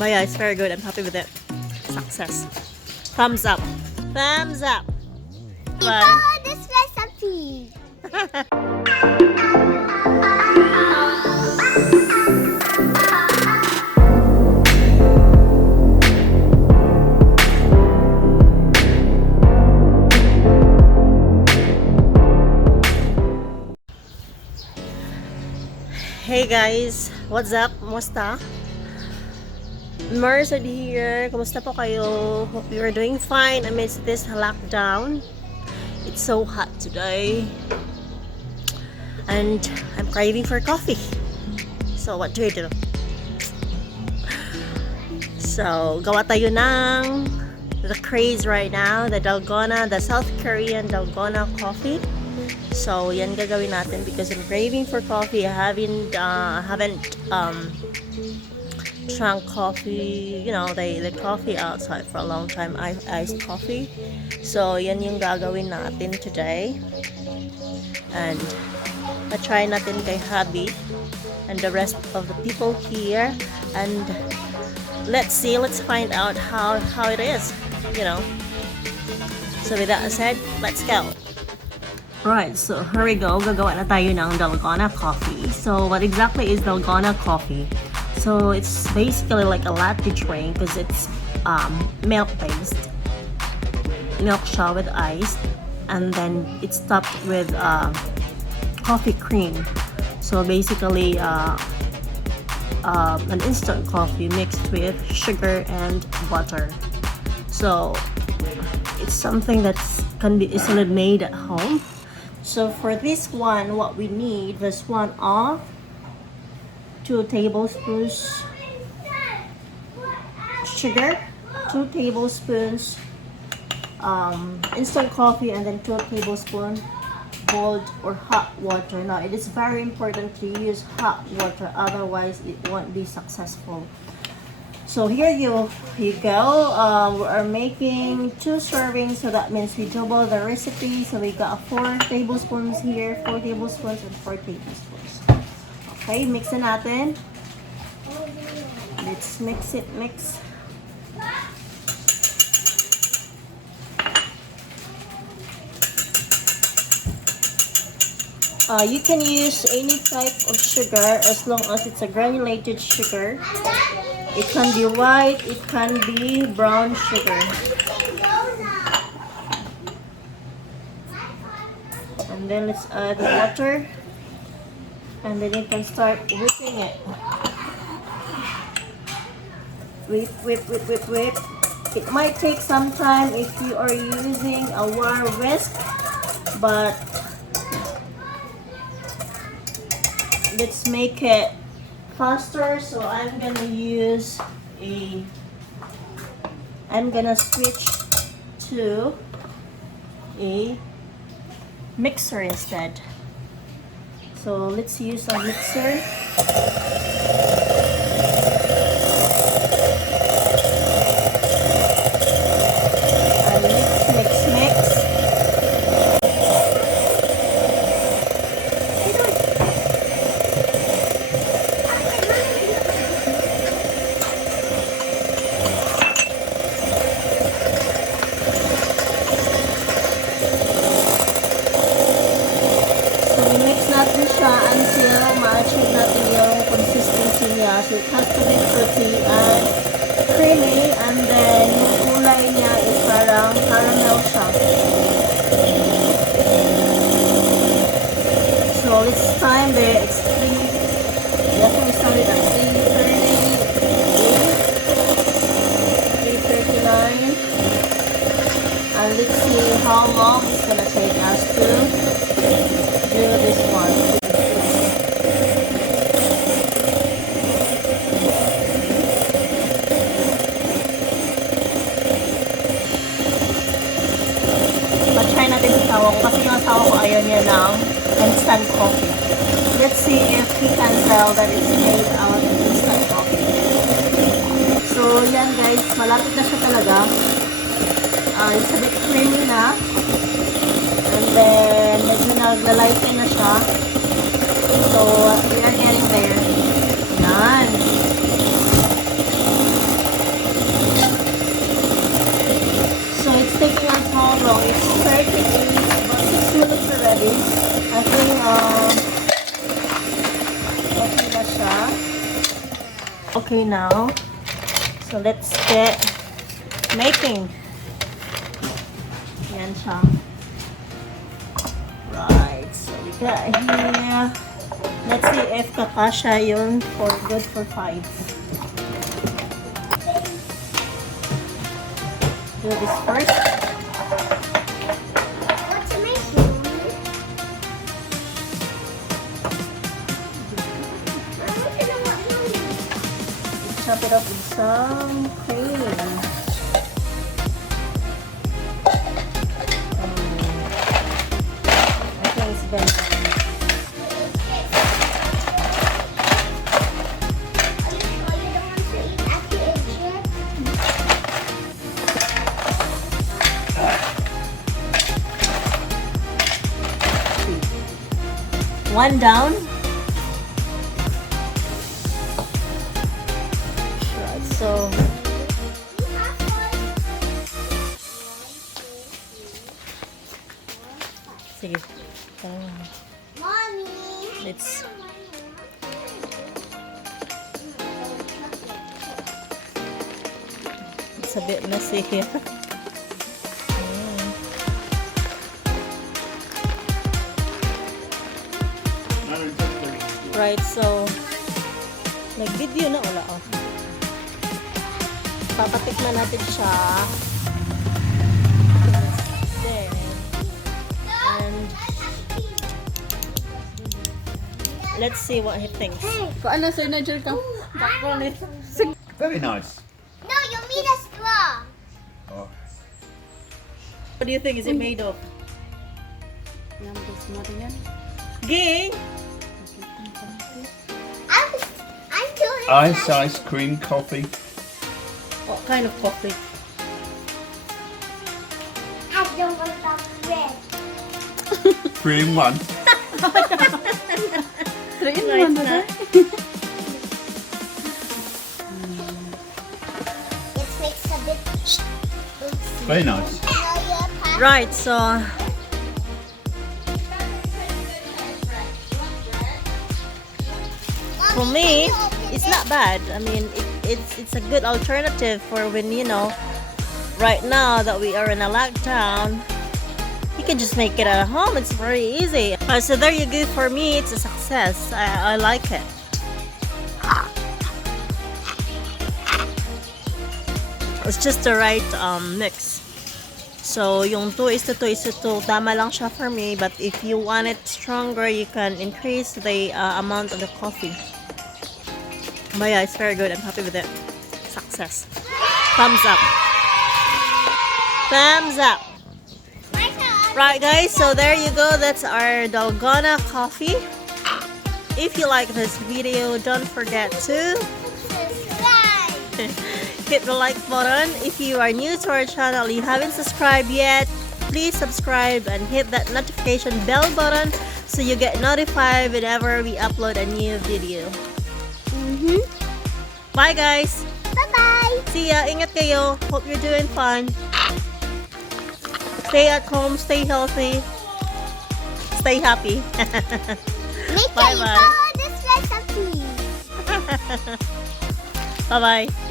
But yeah, it's very good. I'm happy with it. Success. Thumbs up. Thumbs up. Bye. Follow this recipe. Hey guys, what's up? Kumusta? Marsad here. Kumusta po kayo? Hope you are doing fine amidst this lockdown. It's so hot today. And I'm craving for coffee. So what do I do? So, gawa tayo ng the craze right now, the South Korean Dalgona Coffee. So, yan gagawin natin because I'm craving for coffee. I haven't drunk coffee, you know, the coffee outside for a long time, iced coffee. So, yan yung gagawin natin today. And, na-try natin kay hubby and the rest of the people here. And, let's find out how it is, you know. So, with that said, let's go. Right, so here we go. Gagawa na tayo ng Dalgona Coffee. So, what exactly is Dalgona Coffee? So, it's basically like a latte drink because it's milk-based. Milk siya with ice. And then, it's topped with coffee cream. So, basically, an instant coffee mixed with sugar and butter. So, it's something that can be easily made at home. So for this one, what we need is 2 tablespoons sugar, 2 tablespoons instant coffee, and then 2 tablespoons cold or hot water. Now it is very important to use hot water, otherwise it won't be successful. So here you go. We are making 2 servings, so that means we double the recipe. So we got 4 tablespoons here, 4 tablespoons, and 4 tablespoons. Okay, mix na natin. Let's mix it. You can use any type of sugar as long as it's a granulated sugar. It can be white, it can be brown sugar. And then let's add the water. And then you can start whipping it. Whip. It might take some time if you are using a wire whisk, but let's make it faster. So I'm gonna switch to a mixer instead. So let's use a mixer. And mix. Until ma-achieve natin yung consistency niya. So it has to be fruity and creamy, and then yung kulay niya is parang caramel siya. So it's time there. It's 3. Yes, we started at 3:39. And let's see how long it's gonna take us to do this one. Try natin sa asawa ko kasi yung asawa ko ayaw niya ng instant coffee. Let's see if he can tell that it's made out of instant coffee. So yan guys, malapit na siya talaga. It's a bit creamy na. And then medyo naglalaitin na siya. So we are getting there. Yan. Okay now. So let's get making. Yan siya. Right. So we got here. Let's see if kakasha yun for good for 5. Do this first. What's making? Chop it up with some cream. I think it's better. One down. Right, so sige. Mommy. It's a bit messy here. Right, so nag-video na wala oh. Papatikman natin siya. Then, and let's see what he thinks. Kung ano, Sir Nigel ka? Background ito. Very nice. No, you need a straw. Oh. What do you think is it made of? Numbers mo rin yan. Ging! I'm doing Ice cream coffee. What kind of coffee? I don't want that red. 3 in 1. 3 in Nice 1 na. na. It makes a bit. Very nice. Right, so for me, it's not bad. I mean, it's a good alternative for when, you know, right now that we are in a lockdown, you can just make it at home. It's very easy. So there you go. For me, it's a success. I like it. It's just the right mix. So, yung 2:2:2, tama lang siya for me. But if you want it stronger, you can increase the amount of the coffee. But yeah, it's very good. I'm happy with it. Success. Thumbs up. Thumbs up. Right, guys. So there you go. That's our Dalgona Coffee. If you like this video, don't forget to hit the like button. If you are new to our channel, you haven't subscribed yet, please subscribe and hit that notification bell button so you get notified whenever we upload a new video. Bye guys! Bye-bye. See ya! Ingat kayo! Hope you're doing fine. Stay at home, stay healthy, stay happy. Make sure you Bye-bye. follow this recipe. Bye-bye!